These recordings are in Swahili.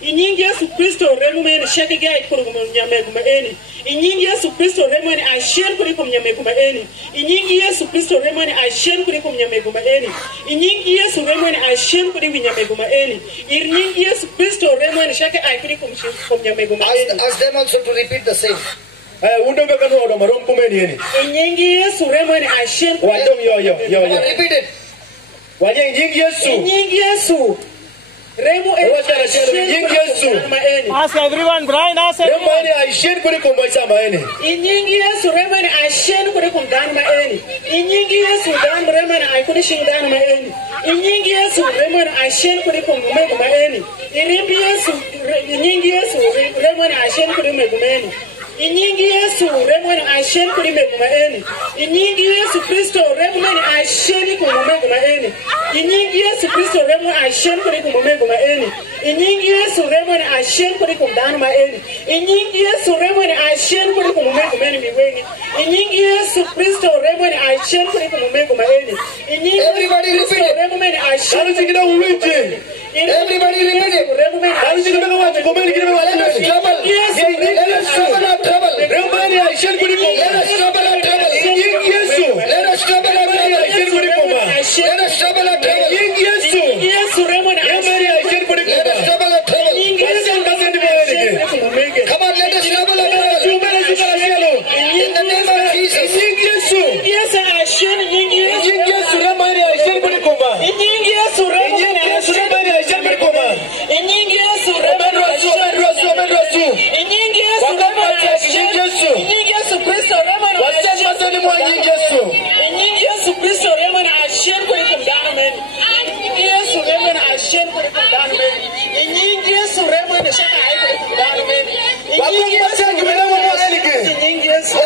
Inyingi Yesu Kristo remu mene shake gai kuru kumnyameguma eni. Inyingi Yesu Kristo remu mene ashen kuri kumnyameguma eni. Inyingi Yesu Kristo remu mene ashen kuri kumnyameguma eni. Inyingi Yesu remu mene ashen kuri kumnyameguma eni. Inyingi Yesu Kristo remu mene shake ai kuri kumnyameguma eni. Ask them also to repeat the same. Undo kanu odo marom kumeni eni. Inyingi Yesu remu mene ashen kuri. Wadom yo. Repeat it. Waje inyingi Yesu. Inyingi Yesu. Remu ask everyone, Brian, ask everyone. Inyingi Yesu remani ashen kuri kumdani maeni. Inyingi Yesu dan remani aikuni shingdani maeni. Inyingi Yesu remani ashen kuri kumdani maeni. Irimbi Yesu inyingi Yesu remani ashen kuri kumdani. Inyingi Yesu remani ashen kuri kumdani. Inyingi Yesu Kristo remani ashen kuri kumdani. Inyingi Yesu Kristo remani ashen kuri kumdani. Inyingi Yesu remani ashen kuri kumdani maeni. Inyingi Yesu remani ashen kuri kumdani miweni. Inyingi Yesu Kristo remani ashen kuri kumdani maeni. Everybody repeat it. Remani ashen. Everybody repeat it. Let us trouble our trouble. Let us trouble our trouble. Let us trouble our trouble. Let us trouble our trouble. Yesu remani Let us trouble our trouble. Come on, let us trouble our trouble. In the name of Jesus. Yesu ashen Yesu remani ashen kuri kumdani. Inyingi Yesu remani ashen kuri kumdani. Inyingi Yesu remani ashen. Inyingi Yesu remani ashen. Inyingi Yesu Kristo remani ashen. Inyingi Yesu Kristo remani ashen kuri kumdani. Inyingi Yesu remani ashen kuri kumdani. Inyingi Yesu remani shaka ai kuri kumdani. Inyingi Yesu Inyingi Yesu.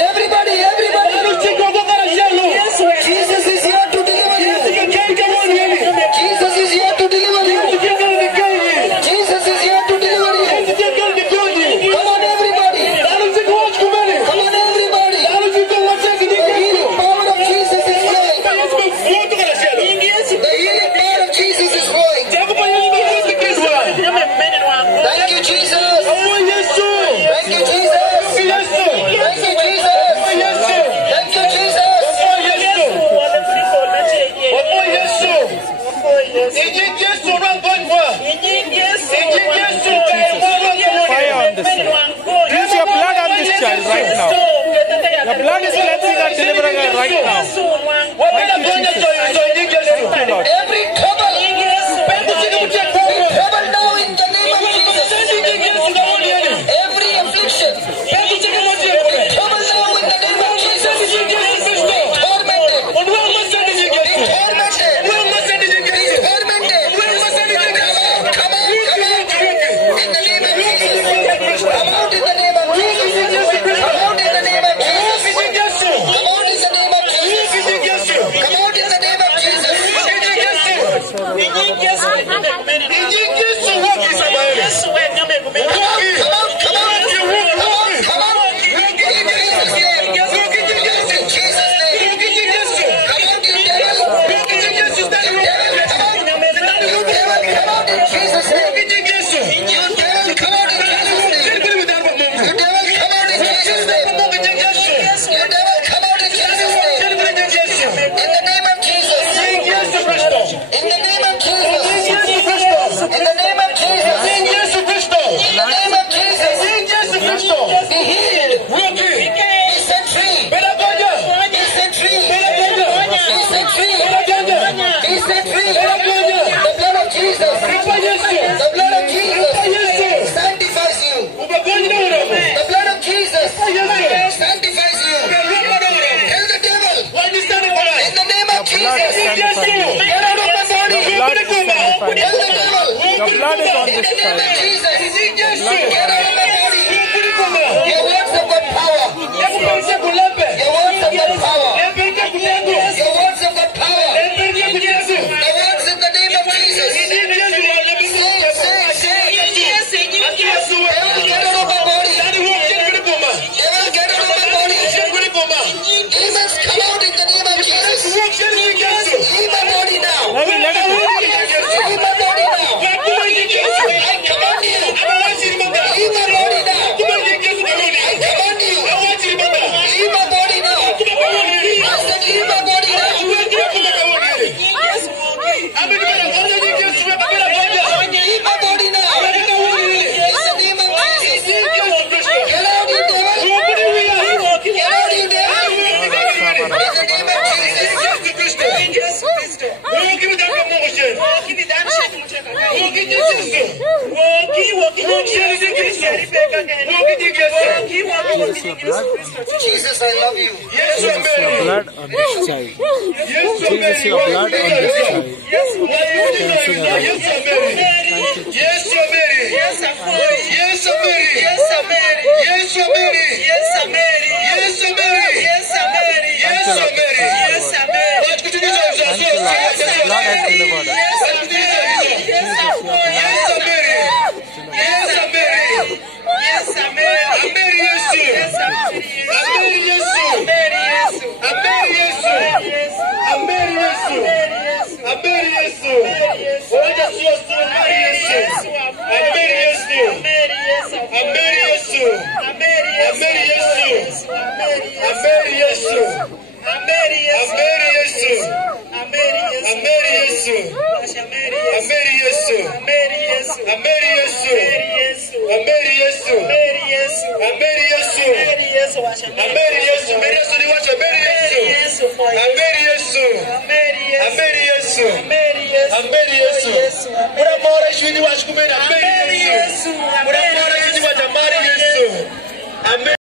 Everybody. Come on in the name of Jesus. Your blood is on this child. Your words have got power. Your words have got power. Your words have got power. The words in the name of Jesus. Get out of my body. Get out of my body. Demons come out in the name of Jesus. Leave my body now. Let it go. Leave my body now. I command you. Leave my body now. I command you. Leave my body now. I said leave my body now. Leave my body now. In the name of Jesus. Get out, you devil. Get out, you devil. In the name of Jesus. Jesus, I love you. Jesus, your blood on this child. Jesus, your blood on this child. Blood has delivered us.